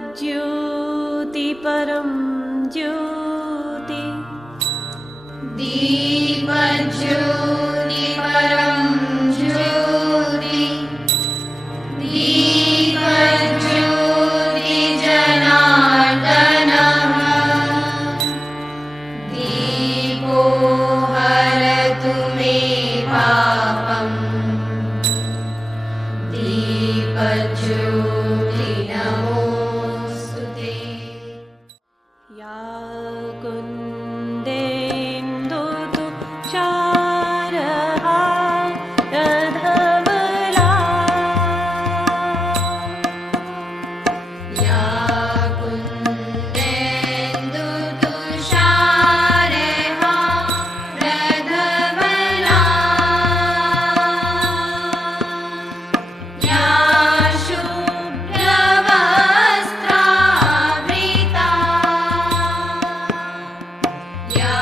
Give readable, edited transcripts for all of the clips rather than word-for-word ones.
दीपज्योति परम ज्योति, दीपज्योति परम ज्योति, दीपज्योति जनार्दनः, दीपो हरतु मे पापम्, दीपज्योति नमोस्तुते। या कुन्देन्दुतुषारहारधवला, या कुन्देन्दुतुषारहारधवला, या शुभ्रवस्त्रावृता, या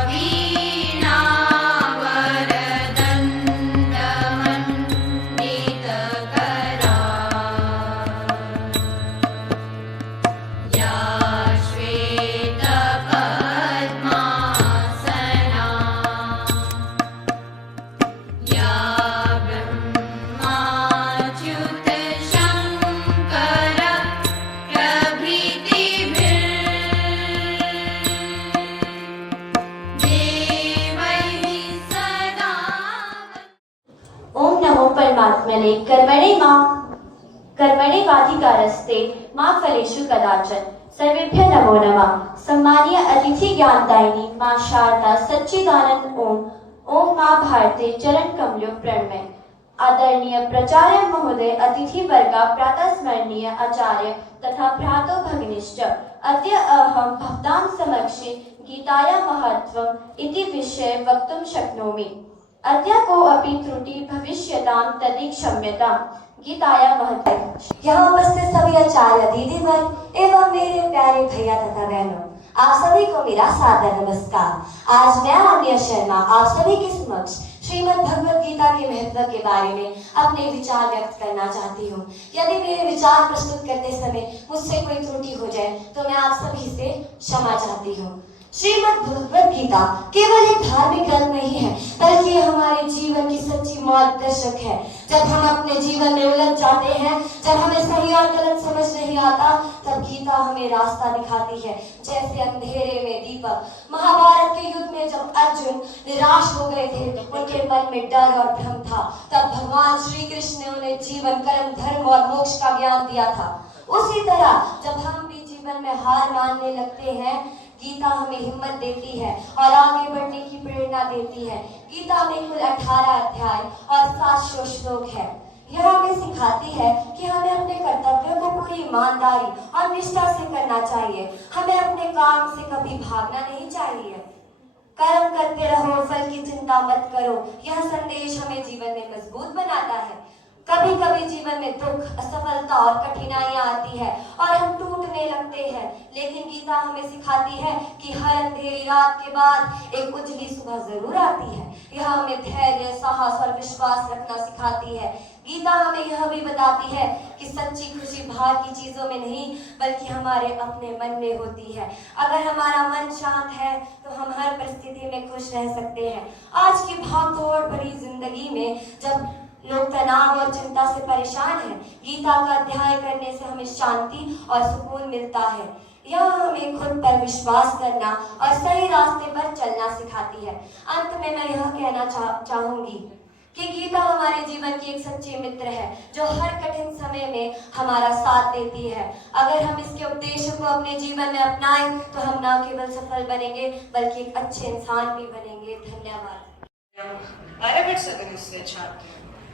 वीणावरदण्डमण्डितकरा, या श्वेतपद्मासना, या ब्रह्माच्युतशङ्कर प्रभृतिभिर्देवैः सदा। ओम नमो परमात्मने कर्मणे वाधिकारस्ते मां फलेषु कदाचन। सर्वेभ्यः नमो नमः। सम्मानीय अतिथि ज्ञानदायिनी मां शारदा सच्चिदानंद ओम मां भारती चरण कमलों प्रणमय। आदरणीय प्राचार्य महोदय, अतिथि वर्गा, प्रातः स्मरणीय आचार्य तथा भ्रातो भगिनीश्च, अद्य अहं भवतां समक्षे गीताया महत्त्वम् इति विषये वक्तुं शक्नोमि। अद्य कोऽपि त्रुटि भविष्यतां तदि क्षम्यताम्। गीताया महत्व। यहाँ उपस्थित सभी आचार्य दीदी वर्ग एवं मेरे प्यारे भैया तथा बहनों, आप सभी को मेरा सादर नमस्कार। आज मैं आम्या शर्मा आप सभी के समक्ष श्रीमद् भगवद गीता के महत्व के बारे में अपने विचार व्यक्त करना चाहती हूँ। यदि मेरे विचार प्रस्तुत करते समय मुझसे कोई त्रुटि हो जाए तो मैं आप सभी से क्षमा चाहती हूँ। श्रीमद् भगवद गीता केवल एक धार्मिक ग्रंथ नहीं है, बल्कि ये हमारे जीवन की सच्ची मार्गदर्शक है। जब हम अपने जीवन में उलझ जाते हैं, जब हमें सही और गलत समझ नहीं आता, तब गीता हमें रास्ता दिखाती है। जैसे अंधेरे में दीपक। महाभारत के युद्ध में जब अर्जुन निराश हो गए थे, उनके मन में डर और भ्रम था, तब भगवान श्री कृष्ण ने उन्हें जीवन, कर्म, धर्म और मोक्ष का ज्ञान दिया था। उसी तरह जब हम भी जीवन में हार मानने लगते हैं, गीता हमें हिम्मत देती है और आगे बढ़ने की प्रेरणा देती है। गीता में कुल 18 अध्याय और 700 श्लोक है। यह हमें सिखाती है कि हमें अपने कर्तव्यों को पूरी ईमानदारी और निष्ठा से करना चाहिए। हमें अपने काम से कभी भागना नहीं चाहिए। कर्म करते रहो, फल की चिंता मत करो। यह संदेश हमें जीवन में मजबूत बनाता है। कभी कभी जीवन में दुख, असफलता और कठिनाइयां आती है और हम टूटने लगते हैं, लेकिन गीता हमें सिखाती है कि हर अंधेरी रात के बाद एक उजली सुबह जरूर आती है। यह हमें धैर्य, साहस और विश्वास रखना सिखाती है। गीता हमें यह भी बताती है कि सच्ची खुशी बाहर की चीजों में नहीं, बल्कि हमारे अपने मन में होती है। अगर हमारा मन शांत है तो हम हर परिस्थिति में खुश रह सकते हैं। आज की भागदौड़ भरी जिंदगी में जब लोग तनाव और चिंता से परेशान हैं, गीता का अध्याय करने से हमें शांति और सुकून मिलता है। यह हमें खुद पर विश्वास करना और सही रास्ते पर चलना सिखाती है। अंत में मैं यह कहना चाहूंगी कि गीता हमारे जीवन की एक सच्ची मित्र है, जो हर कठिन समय में हमारा साथ देती है। अगर हम इसके उपदेश को अपने जीवन में अपनाएं तो हम न केवल सफल बनेंगे, बल्कि एक अच्छे इंसान भी बनेंगे। धन्यवाद।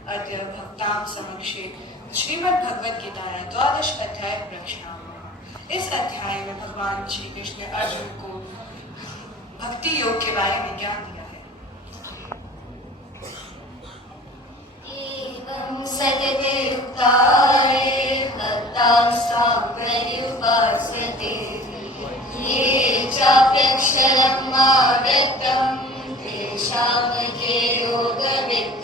अद्य भक्तां समक्षे श्रीमद्भगवद्गीताया 12 अध्याय प्रश्नामः। इस अध्याय में भगवान श्री कृष्ण ने अर्जुन को भक्ति योग के बारे में ज्ञान दिया है। एवं सतते युक्ताये भक्तां पर्युपास्यते, ये चाप्यक्षरं माव्यक्तं तेषां के योगवित्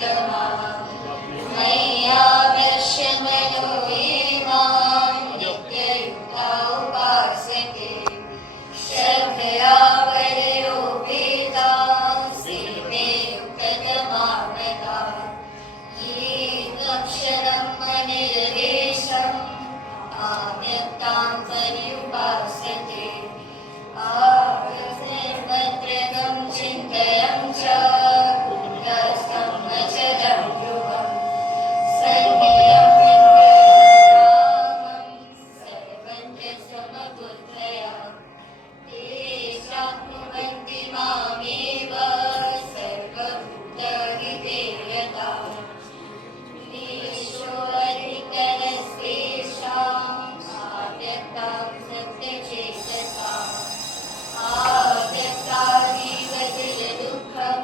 समबुद्धया ते प्राप्नुवन्ति मामेव सर्वभूतहिते यताः क्लेशोऽधिकरस्तेषाम् आव्यक्तां सत्यचेतसाम् आव्यक्तादिगतिर्दुःखं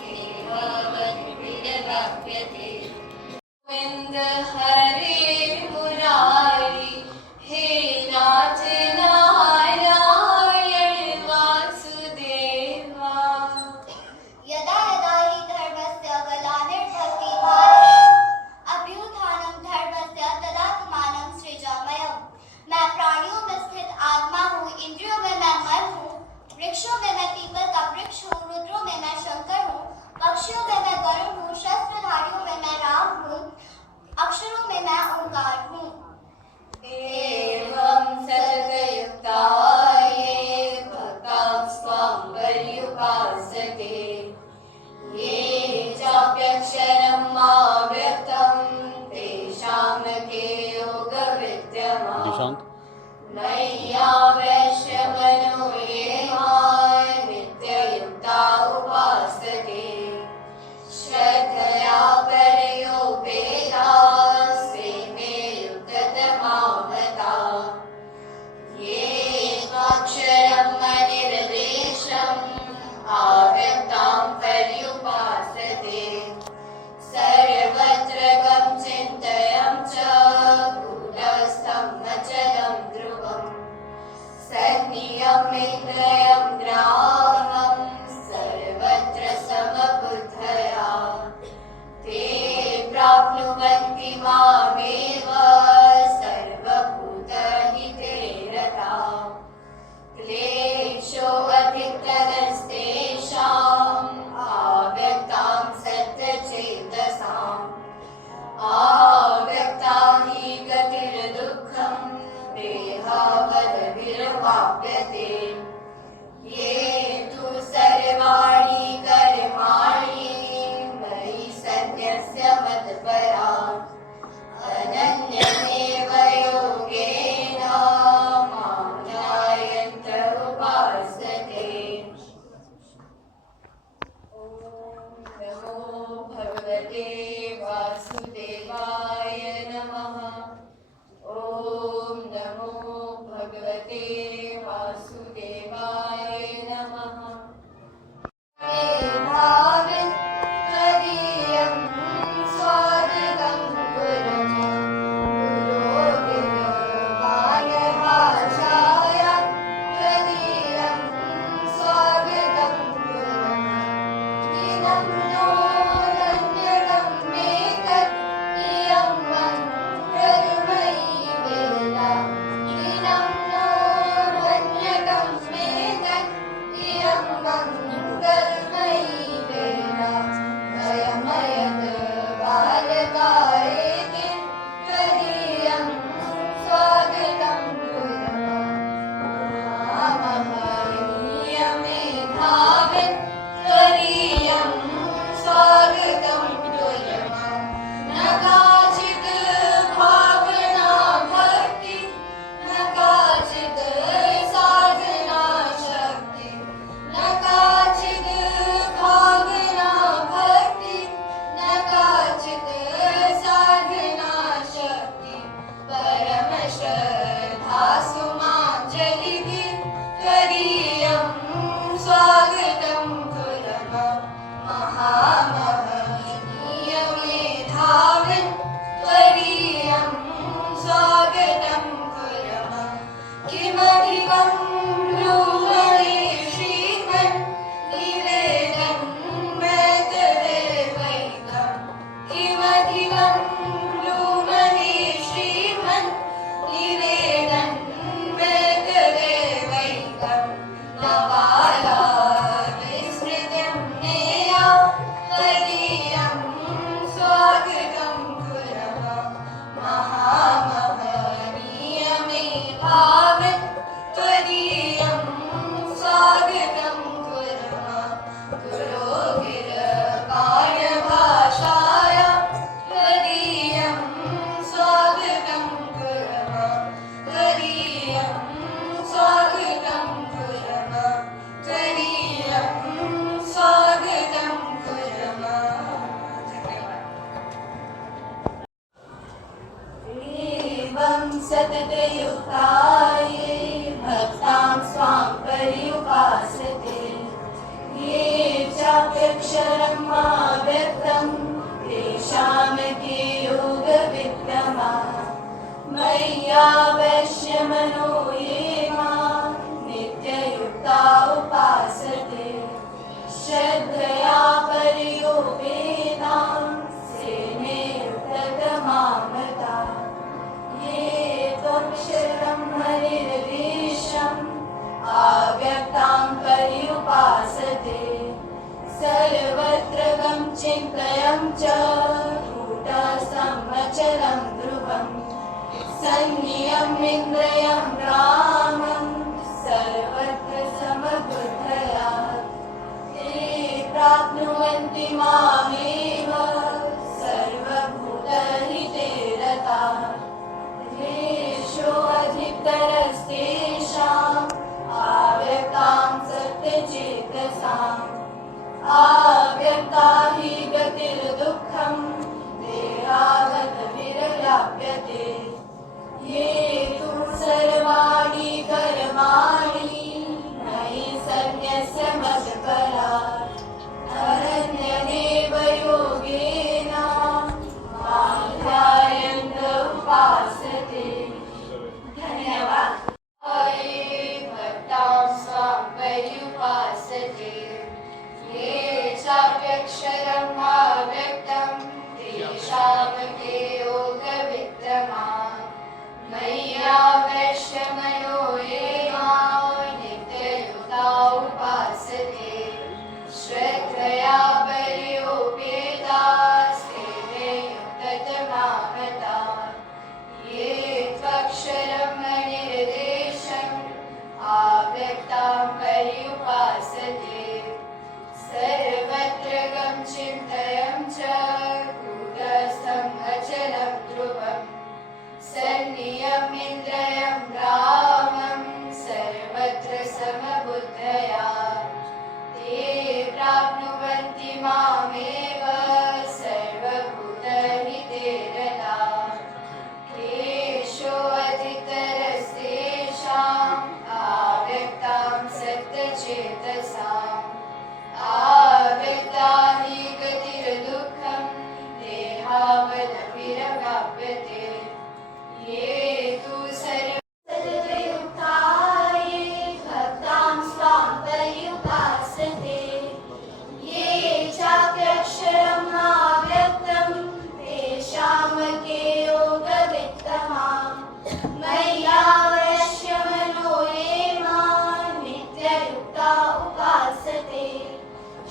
केवलविरवाप्यते गोविन्द हरे मुरारी हे नाथ नारायण वासुदेवा यदा यदा हि धर्मस्य ग्लानिर्भवति भारत अभ्युत्थानं धर्मस्य तदात्मानं सृजाम्यहम्। मैं प्राणियों में स्थित आत्मा हूँ, इंद्रियों में मैं मन हूँ, वृक्षों में मैं पीपल का वृक्ष हूँ, रुद्रों में मैं शंकर हूँ, पक्षियों में मैं गरुड़ हूँ, शस्त्रधारियों में मैं राम हूँ, अक्षरों में मैं ओंकार हूँ। एवं सततयुक्ताये भक्तां स्वां पर्युपासते ये चाप्यक्षरं माव्यक्तं तेषां के योगविद्यमा मय्यावेश्य मनो ये मां नित्ययुक्ता उपासते श्रद्धया परयोपेतास्ते मे युक्ततमा मताः ये त्वाक्षरं मनिर्देशम् आव्यक्तां पर्युपासते सर्वत्र गं चिन्तयं च कूटस्थं अचलं ध्रुवम् सन्नियमित्रयं ग्रामं सर्वत्र समबुद्धया ते प्राप्नुवन्ति मामेव सर्वभूतहिते रताः क्लेशोऽधिकतरस्तेषाम् आव्यक्तां सत्यचेतसाम् आव्यक्ता हि गतिर्दुःखं देहावद्भिर्वाप्यते ये तु सर्वाणि कर्माणि मयि सन्न्यस्य मत्पराः अनन्यमेव योगेन मां ध्यायन्त उपासते ॐ नमो भगवते वासुदेवाय नमः ॐ नमो भगवते वासुदेवाय नमः त्वदीयं स्वागतं पुरः त्वदीयं स्वागतं दिनं नो रण्यकं मेतत् इयं मन्त्रमयी वेला दिनं नो रण्यकं मेतत् युक्ताये भक्तां स्वां पर्युपासते ये चाप्यक्षरं व्यक्तं तेषां के योगवित्तमा मय्यावेश्यमनो ये मां नित्ययुक्ता उपासते श्रद्धया पर्योपेतां सेने युक्ततमामता ये त्वक्षरं हरिर्देशम् आव्यक्तां पर्युपासते सर्वत्र गं चिन्तयं च कूटस्थमचलं ध्रुवम् सन्नियमिन्द्रियं रामं सर्वत्र समबुद्धया ते प्राप्नुवन्ति मामेव सर्वभूतहिते रताः येषोऽधिकतरस्तेषाम् आव्यक्तां सत्यचेतसाम् आव्यक्ता हि गतिर्दुःखं देहागतविर्व्याप्यते ये तु सर्वाणि कर्माणि मयि सन्न्यस्य मत्पराः अनन्यदेव योगेन मां ध्यायन्त उपासते। धन्यवाद। भक्तां स्वां पर्युपासते ये चाप्यक्षरं व्यक्तं तेषां के योगवित्तमा मय्यावेश्यमनो ये मां नित्ययुक्ता उपासते श्रद्धया पर्योपेतास्ते मे युक्ततमामता ये त्वक्षरं निर्देशम् आव्यक्तां पर्युपासते सर्वत्र गं चिन्तयं च कूटस्थं अचलं ध्रुवम् सन्नियमिन्द्रियं रामं सर्वत्र समबुद्धया ते प्राप्नुवन्ति मामेव सर्वभूतहिते रताः क्लेशोऽधिकतरस्तेषाम् आव्यक्तां सत्यचेतसाम् आव्यक्ता हि गतिर्दुःखं देहावदभिर्व्याप्यते ये तु सर्वयुक्ताये भक्तां स्वां पर्युपासते ये चाप्यक्षरं व्यक्तं तेषां के योगवित्तमा मय्यावेश्यमनो ये मां नित्ययुक्ता उपासते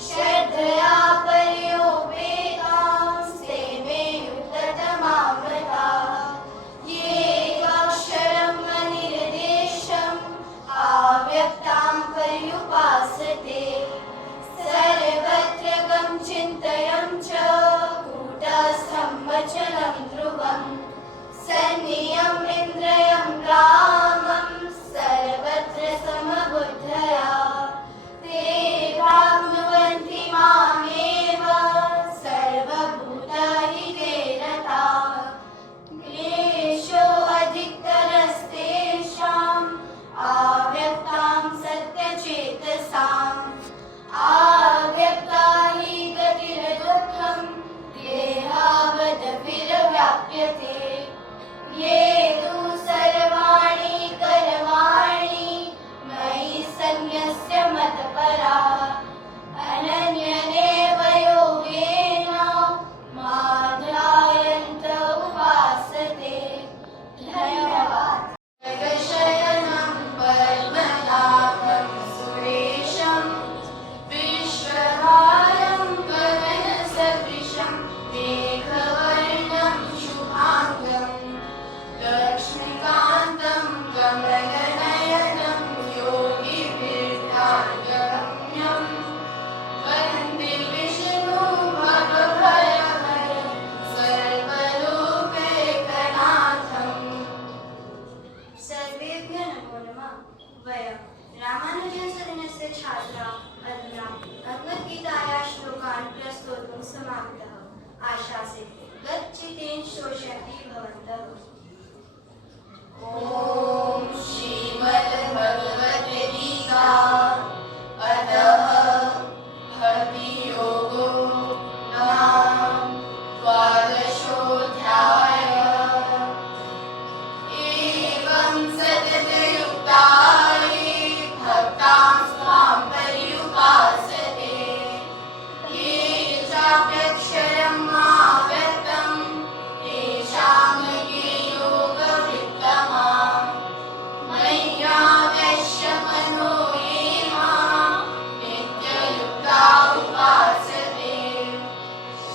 श्रद्धया पर्योपेतांस्ते मे युक्ततमामताः ये त्वक्षरं निर्देशम् आव्यक्तां पर्युपासते सर्वत्र गं चिन्तयं च कूटस्थं अचलं ध्रुवम् सन्नियमिन्द्रियं रामं सर्वत्र समबुद्धया ते प्राप्नुवन्ति मामेव सर्वभूतहिते रताः क्लेशोऽधिकतरस्तेषाम् आव्यक्तां सत्यचेतसाम् आव्यक्ता हि गतिर्दुःखं देहावदभिर्व्याप्यते ये तु सर्वाणि कर्माणि मयि सन्न्यस्य मत्पराः अनन्यदेव योगेन मां ध्यायन्त उपासते। धन्यवाद। जगशयनं पद्मनाभं सुरेशं विश्वभारं गगनसदृशं मेघवर्णं शुभाङ्गं लक्ष्मीकान्तं कमलनयनं योगिभिर्ध्यानगम्यं वन्दे विष्णुं भवभयहरं सर्वलोकैकनाथम्। सर्वेभ्यः नमो नमः। वयं रामानुजसरणस्य छात्राः अधुना भगवद्गीतायाः श्लोकान् प्रस्तोतुं समाप्तः। आशासे गच्चितेन शोषयन्ति भवन्तः। ॐ श्रीमद्भगवद्गीता अतः भक्तियोगो नाम द्वादशोऽध्यायः। एवं सततयुक्ताः भक्तां स्वां पर्युपासते ये चाप्यक्षरं माव्यक्तं तेषां ये योगवित्तमाः मय्यावेश्य मनो ये मां नित्ययुक्ता उपासते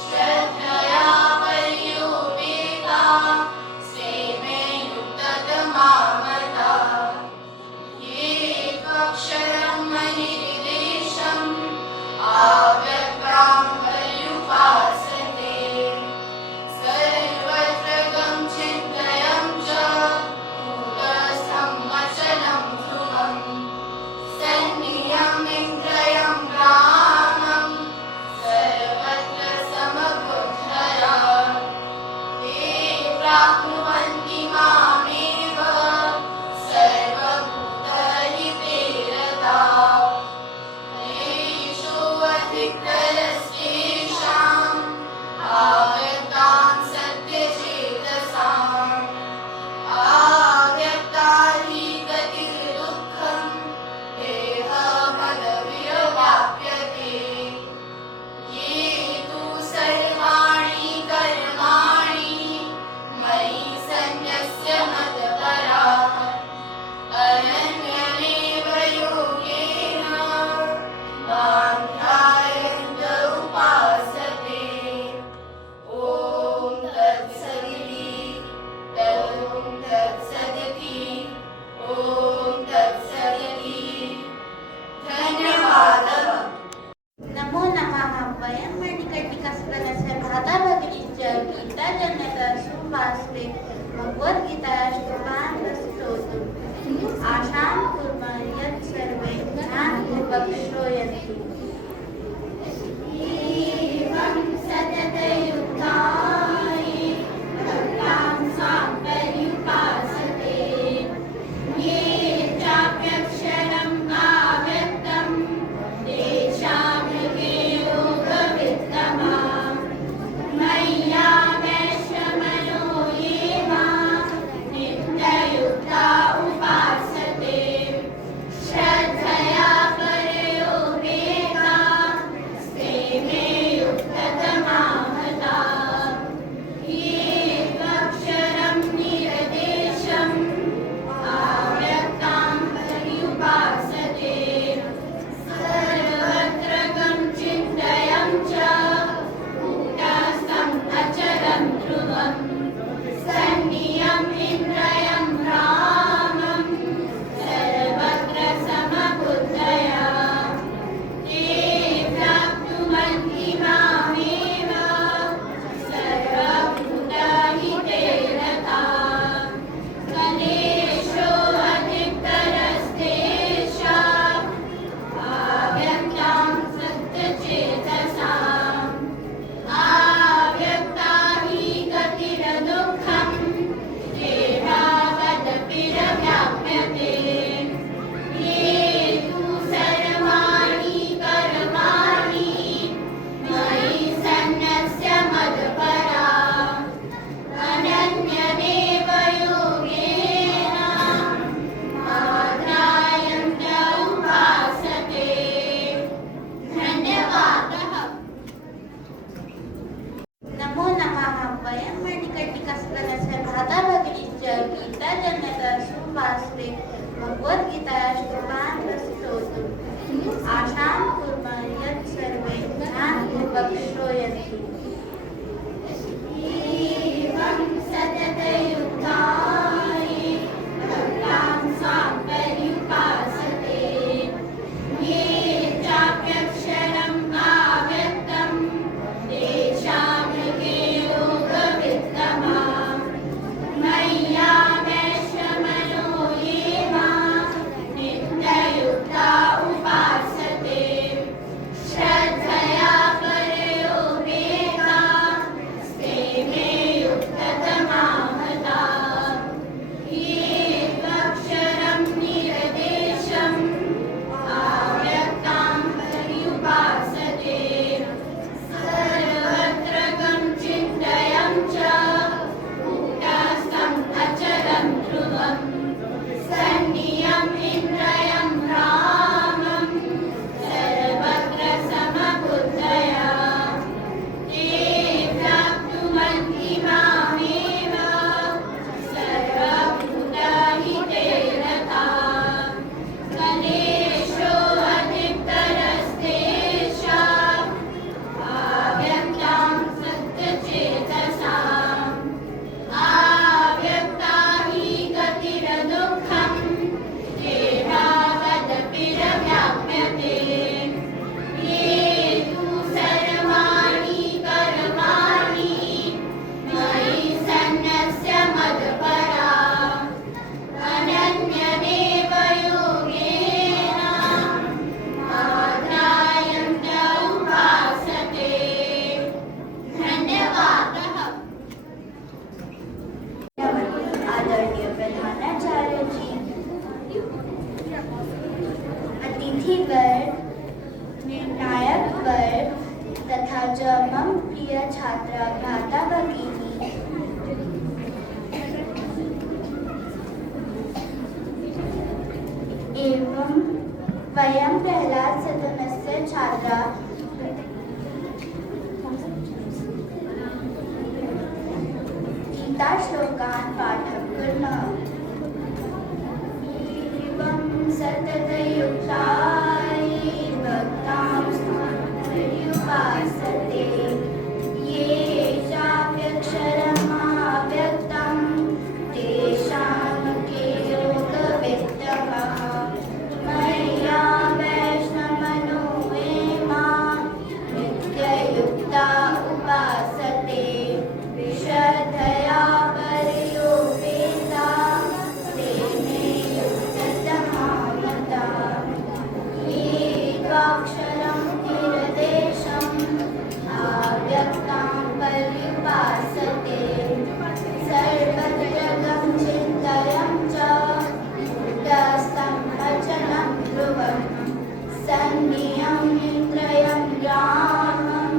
श्रद्धया पर्युपेता सेवे युक्ततमा मताः ये त्वक्षरं मयिर्देशम् आव्यक्तां पर्युपासते सर्वत्र गं चिन्तयं च कूटस्थं वचनं ध्रुवं सन्नियमिन्द्रियं ग्रामं सर्वत्र समबुद्धया ते प्राप्नुवन्ति मामेव सर्वभूतहिते रताः तेषु अधिकतरस्तेषाम् आव्यक्तां सत्यचेतसाम् आव्यक्ता हि गतिर्दुःखं देहमदविर्व्याप्यते ये तु सर्वाणि कर्माणि मयि सन्न्यस्य मत्पराः अनन्यमेव योगेन मां ध्यायन्त उपासते। ॐ तत्सदिति ॐ तत्सदिति धन्यवादः। नमो नमः वयं मणिकर्णिकास्मरणस्य भ्राताभगिनीश्च गीताजन्यतः सुभाषिते भगवद्गीतायाः स्तोतुम् आशां कुर्मः यत् सर्वे ज्ञानपूर्वक श्रूयन्तु। एवं सततयुक्ताः भक्तां स्वां पर्युपासते ये चाप्यक्षरं माव्यक्तं तेषां ये योगवित्तमाः मय्यावेश्य मनो ये मां नित्ययुक्ता उपासते श्रद्धया पर्युपेता ते मे युक्ततमा मताः ये त्वक्षरं निरदेशम् आव्यक्तां पर्युपासते सर्वत्र गं चिन्तयं च कूटस्थं अचलं ध्रुवं सन्नियम् इन्द्रियं भ्रामं सर्वत्र समबुद्धया ते प्राप्नुवन्ति मामेव सर्वभूतहिते रताः कलेषु अधिकतरस्तेषाम् आव्यक्तां सत्यचेतसाम् आव्यक्ता हि गतिर्दुःखं देहावदपिरव्याप्यते ये तु सर्वाणि कर्माणि मयि सन्न्यस्य मत्पराः अनन्यमेव योगेन मां ध्यायन्त उपासते। धन्यवादः। नमो नमः वयं मणिकर्णिकास्मरणस्य भ्राताभगिनीश्च गीताजन्यतः सुभाषिते भगवद्गीतायाः स्तोतुम् आशां कुर्मः यत् सर्वे ज्ञानपूर्वक श्रूयन्तु। एवं सततयुक्ताः भक्तां स्वां पर्युपासते ये चाप्यक्षरं माव्यक्तं तेषां ये योगवित्तमाः मय्यावेश्य मनो ये मां नित्ययुक्ता उपासते श्रद्धया पर्युपेता अतिथिवर्ग, निर्णायक वर्ग तथा ज मम प्रिय छात्रा भ्राता भगिनी एवं वयं प्रहलाद सदनस्य छात्रा गीता श्लोकान् पाठं कुर्मः। एवं सततयुक्ताय भक्तां पर्युपासते ये चाप्यक्षरमाव्यक्तं तेषां के योगवित्तमः मय्या वैष्णवमनो ये मां नित्ययुक्ता उपासते श्रद्धया पर्योपेता ते मे युक्ततमामता ये त्वाक्षरं निरदेशम् अव्यक्तां पर्युपासते सर्वत्रगं चिन्तयं च कूटस्थं वचनं ध्रुवं सन्नियं निन्द्रयं रामं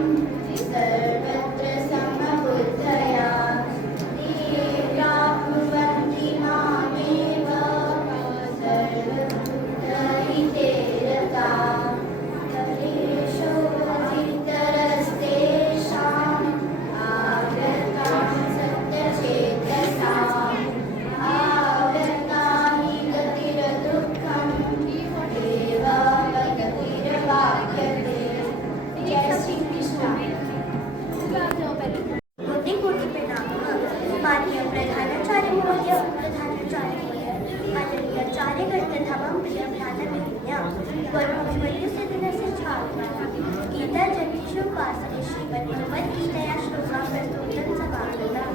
सर्वत्र समबुद्धया ये प्राप्नुवन्ति मामेव सर्वभूतहिते रताः परेषोऽधिकतरस्तेषाम् आव्यक्तां सत्यचेतसाम् आव्यक्तानि गतिर्दुःखम् एव गतिर्वाप्यते। जय श्री कृष्ण। कोटि कोटि प्रणामः। माननीय प्रधानाचार्य महोदय, प्रधानाचार्य महोदय, आदरणीय कार्यकर्ता तथा मम प्रिय भ्रातृभगिन्या, वरुणवर्य सदनस्य छात्राः, गीता जगदीशोपासने श्रीमद्भगवद्गीतया श्लोकान् प्रस्तुतं समागताः।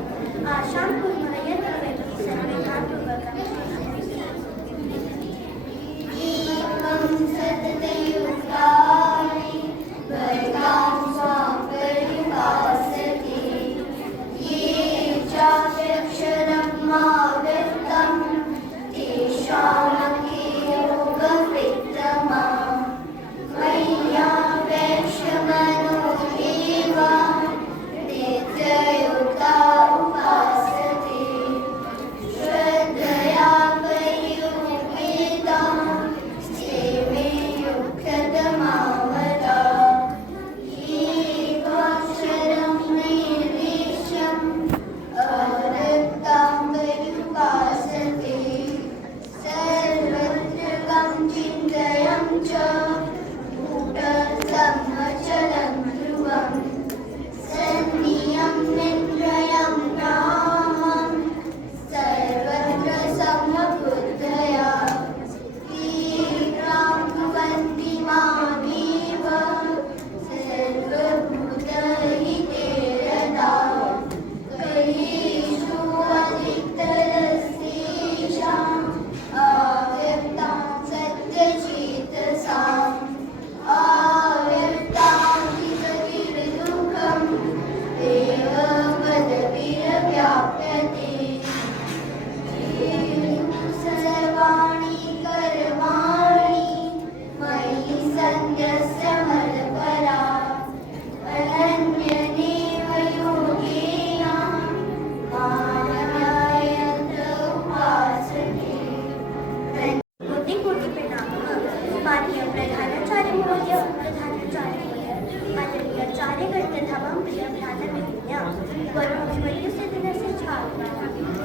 आशां कुर्मः यत् वयं सर्वे ध्यानपूर्वकं एवं सततयुक्ताय भक्तां पर्युपासते ये चाप्यक्षरमाव्यक्तं तेषां के योगवित्तमः मय्या वैष्णवमनो ये मां नित्ययुक्ता उपासते श्रद्धया पर्युपेता ते मे युक्ततमामता ये त्वाक्षरं निर्देशम् अव्यक्तां पर्युपासते सर्वत्रगं चिन्तयं च कूटस्थं वचनं ध्रुवं सन्नियं निन्द्रयं रामं सर्वत्र समबुद्धया ये प्राप्नुवन्ति मामेव सर्वभूतहिते रताः कलेषु अधिकतरस्तेषाम् अव्यक्तां सत्यचेतसाम् आव्यक्तां हि गतिर्दुःखम् एव पदभिर्व्याप्यते ये सर्वाणि कर्माणि मयि सन्न्यस्य मत्परा अनन्येनैव योगेन मां ध्यायन्त उपासते। कोटि कोटि प्रणामः। माननीय प्रधानाचार्य महोदय, प्रधानाचार्य महोदय, आदरणीय कार्यकर्ता तथा मम प्रिय भ्रातृभगिन्या, वरुणवर्य सदनस्य छात्राः,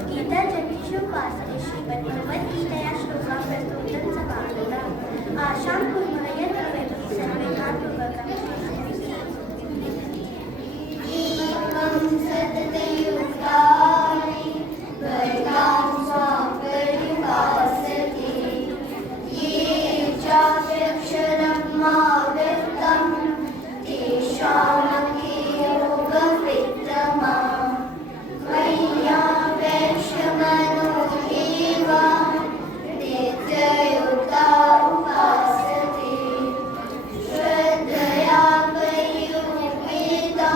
गीता जगदीशोपासने श्रीमद्भगवद्गीतया श्लोकान् प्रस्तुतं समागताः। आशां कुर्मः यत् वयं सर्वे ध्यानपूर्वकं एवं सततयुक्ताय भक्तां पर्युपासते ये चाप्यक्षरमाव्यक्तं तेषां के योगवित्तमः मय्या वैष्णवमनो ये मां नित्ययुक्ता उपासते श्रद्धया पर्युपेता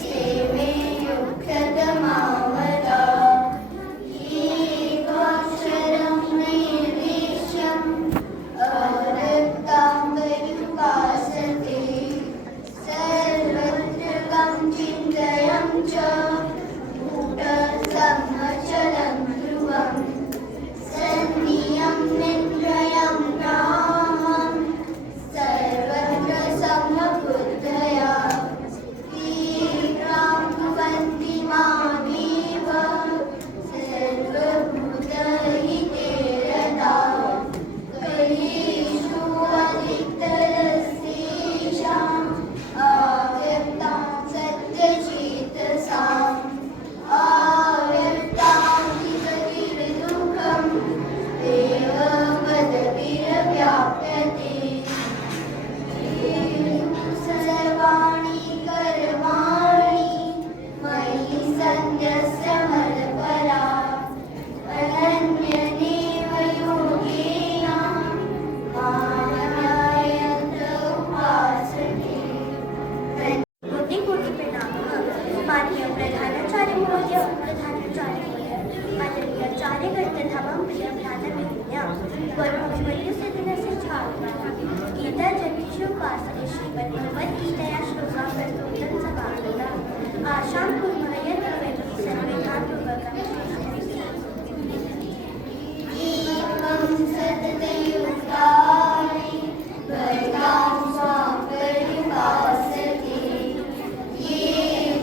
ते मे युक्ततमामता ये त्वाक्षरं निर्देशम् अव्यक्तां वरुणज्वल्यसिद्धि गीता जगदीशोपासने श्रीमद्भगवद्गीतया श्लोकाप्रस्तोत्रं समागता आशां कुर्मः यत् वयं सर्वेषां पूर्वकं एवं सततयुक्तानि वर्तां स्वां परिभासते ये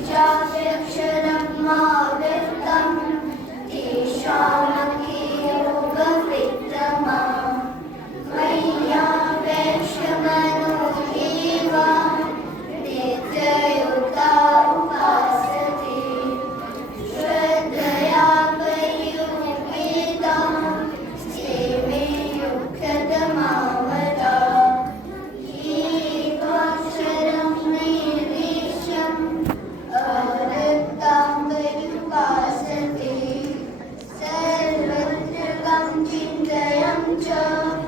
चाप्यक्षरं मावृत्तं तेषामपि योगवित्तमा मय्यापेक्षमनो एवं नित्ययुक्ता उपासते श्रद्धया परियुक्तं सेवे युक्ततमावता एकाक्षरं निर्देशम् अवृत्तं पर्युपासते सर्वत्र चिन्तयं च